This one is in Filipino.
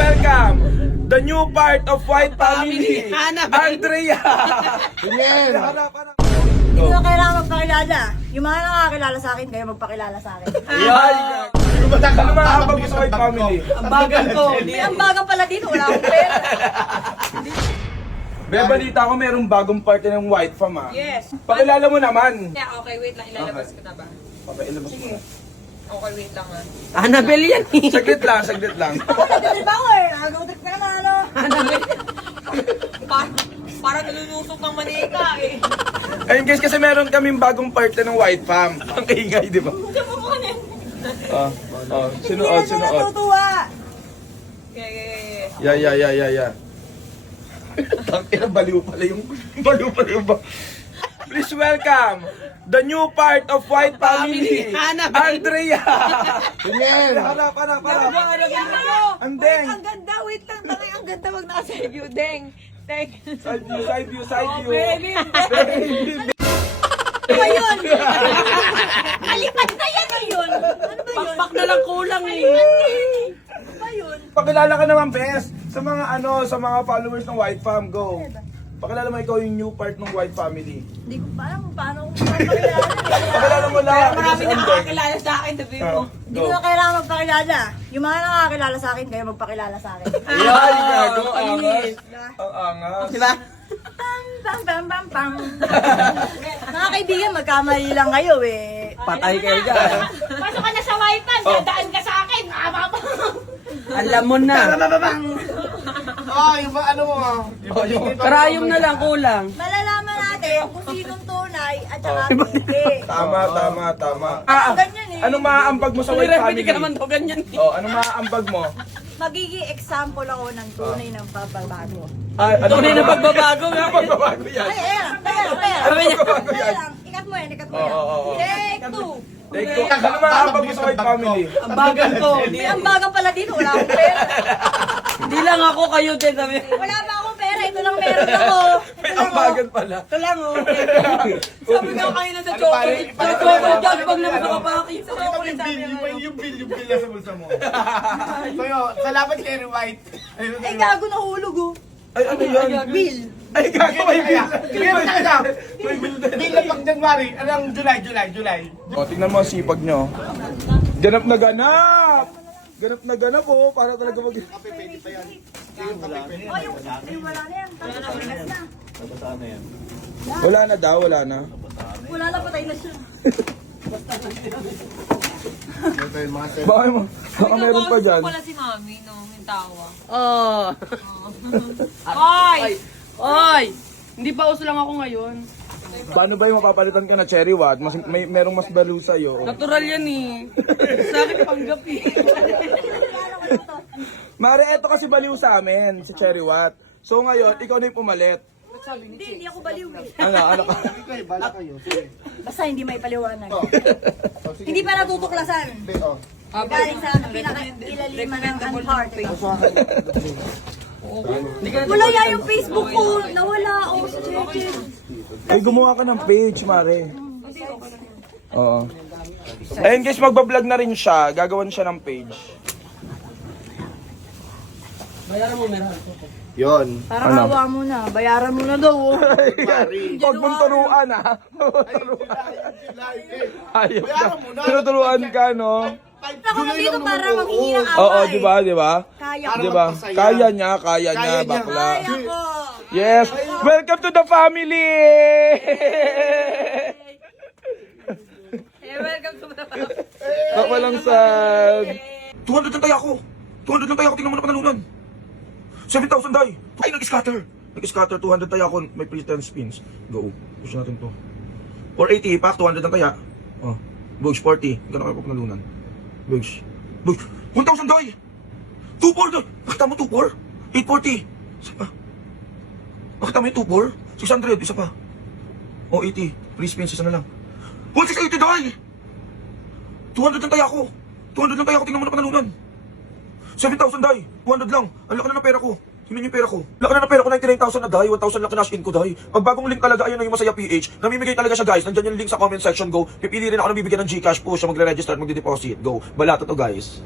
welcome the new part of White Family, Annabelle. Andrea. Yan. Hindi ko na kailangan magpakilala. Yung mga nakakakilala sa akin, kayo magpakilala sa akin. Ayan. Ano mga habang mo sa White Family? Ang bagal ko. May ang baga pala dito, wala akong pera. May balita ko merong bagong party ng White Fam Yes. Pakilala mo naman. Yeah, okay, wait lang. Ilalabas ko na ba? Okay, ilabas mo na. Okay, wait lang ah. Annabelle yan eh. Saglit lang, saglit lang. Trip ako eh. Nag-trip ka naman ano. Parang nalulusok ng manika eh. Ayun guys, kasi meron kaming bagong party ng White Fam. Ang ingay, di ba? Sinuot, Hindi na siya sinuot. natutuwa. Yeah. Yeah. Tangina, baliw pala yung Please welcome the new part of White Family, Annabelle. Andrea. Yan. Harap. Ang Wait, deng. ang ganda. Wait lang. Tangay, ang ganda. Wag nasa view. Deng. Side view. Oh, baby. Ano ba yun? Kalipad na yan eh yun. Ano ba yun? Pakpak na lang kulang eh. Ano ba yun? Pakilala ka naman, Bes. Sa mga followers ng White Fam, go. Pakilala mo ikaw yung new part ng White Family. Hindi ko pa alam kung paano ko magpakilala. Pakilala mo lang. Marami Ikaw si Andeng. nakakakilala sa akin. Sabi mo. Hindi ko na kailangan magpakilala. Yung mga nakakakilala sa akin, kayo magpakilala sa akin. Ay, gago. Ang Ang angas. liit. Ang angas. Diba? Pam. Mga kaibigan, magkamali lang kayo eh. Patay kayo dyan. Pasok ka na sa wifi. Dadaan ka sa akin. Alam mo na. Yung ano mo Karayom na lang kulang. Malalaman natin kung sinong tunay at saka hindi. Tama. Ganyan eh. Anong maaambag mo sa White Pwede Family? ka naman daw ganyan eh. Oh, anong maaambag mo? Magiging example ako ng tunay ng pagbabago. Tunay na pagbabago nga. Pagbabago yan. Ay, ayan. Sabi niya. Kaya lang, ikat mo yan. Oo. Take two. Take two. Ano maaambag mo sa White Family? Ang bagal ko. May ang baga pala dito, wala akong pera. Hindi lang ako kayo din. Sabi. Wala pa akong pera, ito lang meron ako. May ambagan pala. Ito lang oh. Sabi nga kayo na sa chocolate. Sa chocolate yan. Pag naman nakapakit. Sa chocolate sabi Yung nga. bill nasa bulsa mo. So yun, salamat Cherry White. Eh, gago nahulog oh. Ay, ano yan? Bill. Ay, gago may bill. Kaya mo talaga. Bill na pag January, anong July. O, tingnan mo ang sipag nyo. Ganap na ganap! Ganap na ganap oh, para talaga mag... Oh, yung wala na yan. Tapos na. Wala na daw, wala na. Wala na, patay na siya. Baka meron pa dyan. Wala si mami, no? Yung tawa. Oh. Hoy! Oy! Hindi pa uso lang ako ngayon. Paano ba yung mapapalitan ka na cherry wat? Merong mas baliw sa'yo. Natural yan eh. Sa akin panggap eh. Mare, eto kasi baliw sa amin, si Cherry Watt. So ngayon, ikaw na yung pumalit. Hindi ako baliw eh. Ano ka? Basta hindi may paliwanag. Hindi pa natutuklasan. Galing sa pinaka-ilaliman ng heart. Wala yan yung Facebook ko. Nawala ako sa check. Ay, gumawa ka ng page, Mare. Oo. Ayun guys, magbablog na rin siya. Gagawan siya ng page. Bayaran mo meron. Yun. Parang Ano? hawa mo na. Bayaran mo na daw. Oh. Huwag mong turuan ha. Ayos ka. Tinuturuan ka, no? Ako nandito para manghingi ng Oo, away. di ba? Kaya ko. Di ba? Kaya niya, bakla. Kaya ko. Yes! Welcome to the family! Welcome to the Walang sad. 200 lang tayo ako. Tingnan mo na panalunan. 7,000 day. Ay, nag-scatter. 200 tayo ako. May free 10 spins. Go. Push natin to. 480 pack, 200 lang kaya. Oh. Bugs 40. Gano'n kayo po panalunan. Bugs. 1,000 day. 2-4 day. Nakita mo 2-4? 840. Isa pa. Nakita mo yung 2-4? 600. Isa pa. Oh, 80. Free spins. Isa na lang. 1,680 day. 200 lang tayo ako. Tingnan mo na panalunan. 7,000 day. 200 lang. Ang laki na ng pera ko. Tingnan yung pera ko. Laki na ng pera ko, 99,000 na day. 1,000 lang kinash in ko day. Pag bagong link talaga, ayun na yung Masaya PH. Namimigay talaga siya guys. Nandyan yung link sa comment section. Go. Pipili rin ako ng bibigyan ng Gcash po siya magre-register at magde-deposit. Go. Balata to guys.